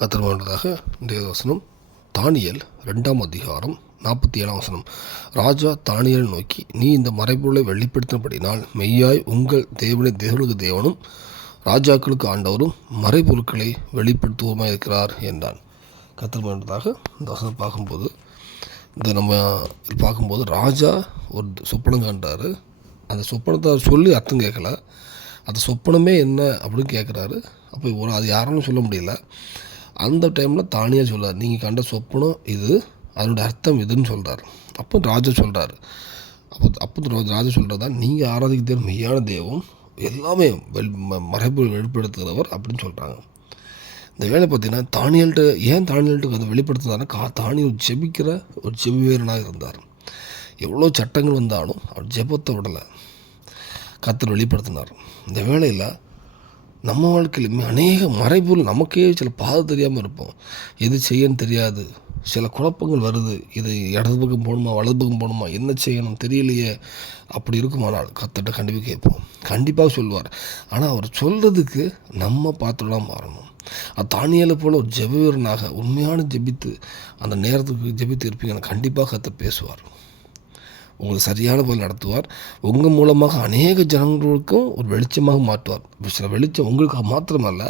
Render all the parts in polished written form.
கத்திரமானதாக இன்றைய வசனம் தானியேல் 2ஆம் அதிகாரம் 47ஆம் வசனம். ராஜா தானியேலை நோக்கி, நீ இந்த மறைபொருளை வெளிப்படுத்தினபடினால் மெய்யாய் உங்கள் தேவனை தேவனுக்கு தேவனும் ராஜாக்களுக்கு ஆண்டவரும் மறைபொருட்களை வெளிப்படுத்துவோமாக இருக்கிறார் என்றான். கத்திரமானதாக இந்த வசனம் பார்க்கும்போது ராஜா ஒரு சொப்பனம் காண்றாரு. அந்த சொப்பனத்தை சொல்லி அர்த்தம் கேட்கல. அந்த சொப்பனமே என்ன அப்படின்னு கேட்குறாரு. அப்போ அது யாருன்னு சொல்ல முடியல. அந்த டைமில் தானியேல் சொல்கிறார், நீங்கள் கண்ட சொப்பனம் இது, அதனுடைய அர்த்தம் இதுன்னு சொல்கிறார். அப்போ ராஜா சொல்கிறார், ராஜா சொல்கிறதா நீங்கள் ஆராதிக்க மெய்யான தெய்வம், எல்லாமே மறைபொருள் வெளிப்படுத்துகிறவர் அப்படின்னு சொல்கிறாங்க. இந்த வேலை பார்த்திங்கன்னா தானியேல்கிட்ட அதை வெளிப்படுத்துனாருன்னா தானியேல் ஜெபிக்கிற ஒரு ஜெப வீரனாக இருந்தார். எவ்வளோ சட்டங்கள் வந்தாலும் அவர் ஜெபத்தை விடலை, கர்த்தர் வெளிப்படுத்தினார். இந்த வேளையில் நம்ம வாழ்க்கையிலுமே அநேக மறைபொருள் நமக்கே சில பாதை தெரியாமல் இருப்போம். எது செய்யன்னு தெரியாது, சில குழப்பங்கள் வருது. இது இடது பக்கம் போகணுமா வலது பக்கம் போகணுமா, என்ன செய்யணும் தெரியலையே. அப்படி இருக்குமானால் கர்த்தர்கிட்ட கண்டிப்பாக கேட்போம், கண்டிப்பாக சொல்லுவார். ஆனால் அவர் சொல்கிறதுக்கு நம்ம பாத்திரலாம் மாறணும். அது தானியேலை போல் ஒரு ஜெப வீரனாக உண்மையான ஜெபித்து அந்த நேரத்துக்கு ஜெபித்து இருப்பீங்கன்னா கண்டிப்பாக கர்த்தர் பேசுவார், உங்களை சரியான போல் நடத்துவார். உங்கள் மூலமாக அநேக ஜனங்களுக்கும் ஒரு வெளிச்சமாக மாற்றுவார். சில வெளிச்சம் உங்களுக்கு மாத்திரமல்ல,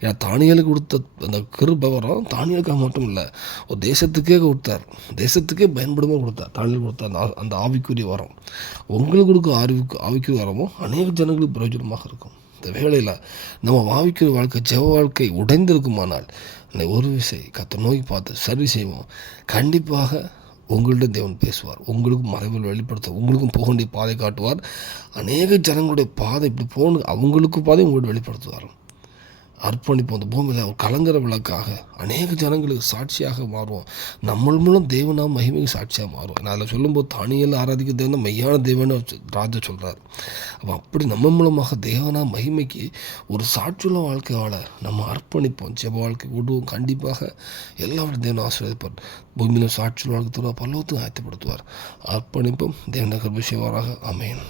ஏன்னா தானியேலுக்கு கொடுத்த அந்த கிருபவரம் தானியேலுக்காக மட்டும் இல்லை, ஒரு தேசத்துக்கே கொடுத்தார், தேசத்துக்கே பயன்படுமா கொடுத்தார். தானியேல் கொடுத்த அந்த ஆவிக்குரிய வரம் உங்களுக்கு கொடுக்க ஆவிக்குரிய வரமும் அநேக ஜனங்களுக்கு பிரயோஜனமாக இருக்கும். இந்த வேளையில் நம்ம ஆவிக்குரிய வாழ்க்கை ஜெப வாழ்க்கை உடைந்திருக்குமானால் ஒரு விஷயம் கர்த்தர் நோக்கி பார்த்து சரி செய்வோம். கண்டிப்பாக உங்கள்கிட்ட தேவன் பேசுவார், உங்களுக்கும் மறைவில் வெளிப்படுத்த, உங்களுக்கும் போக வேண்டிய பாதை காட்டுவார். அநேக ஜனங்களுடைய பாதை இப்படி போகணும், அவங்களுக்கு பாதை உங்கள்கிட்ட வெளிப்படுத்துவார். அர்ப்பணிப்போம். அந்த பூமியில் ஒரு கலங்கர விளக்காக அநேக ஜனங்களுக்கு சாட்சியாக மாறுவோம். நம்ம மூலம் தேவனா மகிமைக்கு சாட்சியாக மாறுவோம். நான் அதில் சொல்லும்போது தானியேல் ஆராதிக்க தேவன் மெய்யான தேவன்னு ராஜா சொல்கிறார். அப்படி நம்ம மூலமாக தேவனா மகிமைக்கு ஒரு சாட்சியுள்ள வாழ்க்கை வாழ நம்ம அர்ப்பணிப்போம், ஜெப வாழ்க்கை விடுவோம். கண்டிப்பாக எல்லாரோட தேவனை ஆசீர்வதிப்பார். பூமியில் சாட்சியுள்ள வாழ்க்கை தருவார், பல்லவத்துக்கு ஆயத்தப்படுத்துவார். அர்ப்பணிப்போம். தேவனை கிருபை செய்வாராக. ஆமென்.